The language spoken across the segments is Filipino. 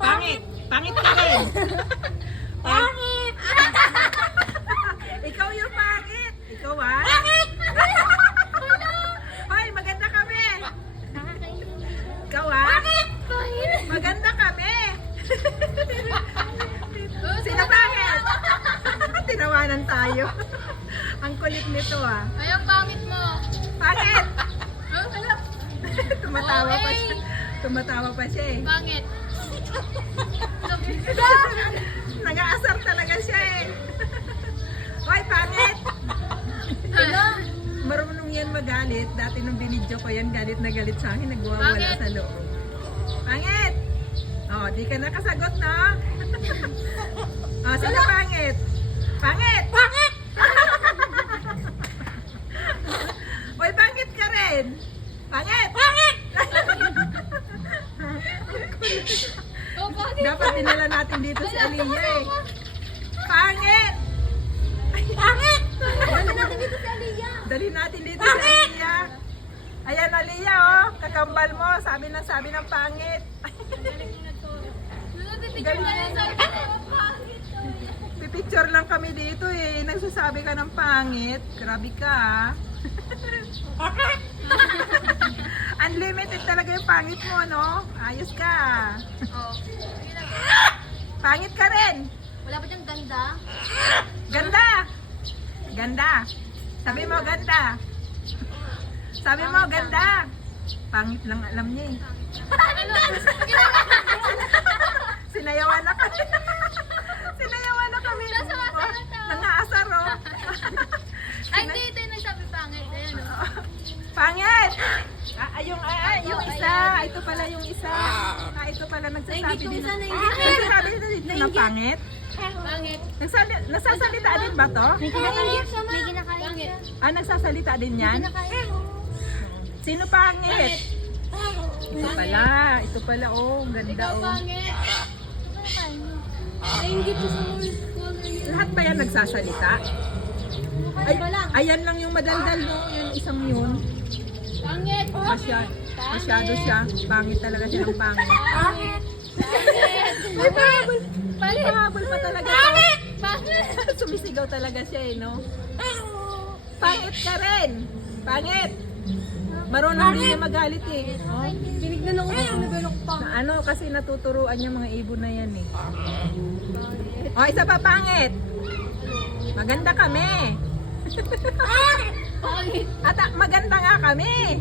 Pangit! Pangit ka rin! Pangit! Ikaw yung pangit! Ikaw ah! Pangit! Hoy, maganda kami! Ikaw ah! Pangit! Pangit! Maganda kami! Sino pangit? Tinawanan tayo. Ang kulit nito ah. Ayun, pangit mo. Pangit! Ano? Tumatawa pa siya. Tumatawa pa siya eh. Pangit. Nag-aasar talaga siya eh. Hoy, pangit! Ano? Marunong yan magalit. Dati nung binidyo ko yan, galit na galit sa akin. Nagwawala Pangit! sa loob. Pangit! Oh, di ka nakasagot, no? Oh, sino pangit? Pangit! Pangit! Hoy, pangit ka rin! Pangit! Pangit! Oh, pangit! Dapat dinala natin dito si Aliyah eh. Pangit! Pangit! Ano natin dito sa Aliyah? Dali natin dito Pangit! si Aliyah. Ayan, Aliyah, oh. Kakambal mo. Sabi ng pangit. Galing na yan sabi ko, pangit. Pipicture lang kami dito eh. Nagsasabi ka ng pangit. Grabe ka ah. Unlimited talaga yung pangit mo, no? Ayos ka. Oh. Pangit ka rin. Wala ba diyang ganda? Ganda. Ganda. Sabi mo ganda. Sabi mo ganda. Pangit lang alam niya eh. Ano? Sinayawan na kami. Sinayawan na kami. Nasa masalata. Nangaasar oh. Ay, hindi. Ito yung nagsabi pangit. Ayan, oh. Pangit! Yung isa. Ito pala yung isa. Ito pala nagsasabi Nainggit yung din. isa, nainggit. Nagsasabi dito ng pangit. Pangit. Nagsasalita din ba to? May kinakain siya, ma. May kinakain siya. Nagsasalita din yan? Kinakain. Sino pangit? Ito pala oh. Ang ganda Ikaw oh. pangit. Nainggit ko sa mga Lahat ba yan nagsasalita? Ay, ayan lang yung madaldal no. Yung isang yun. Pangit. Masyado siya. Pangit talaga siya ng pangit. Pangit. Pangit. May pahabol. May pahabol pa talaga. Pangit. Pangit. Sumisigaw talaga siya eh, no? Pangit ka rin! Pangit! Marunong din niya magalit eh. Oh. Binignan ako sa nagalok pa. Na ano, kasi natuturuan niya mga ibon na yan eh. Oh, isa pa pangit! Maganda kami! Pangit. At maganda nga kami!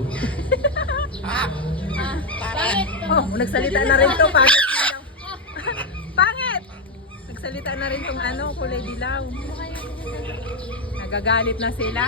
Pangit. Oh, nagsalita na rin to. Pangit din daw. Pangit! Nagsalita na rin tong ano, kulay dilaw. Nagagalit na sila.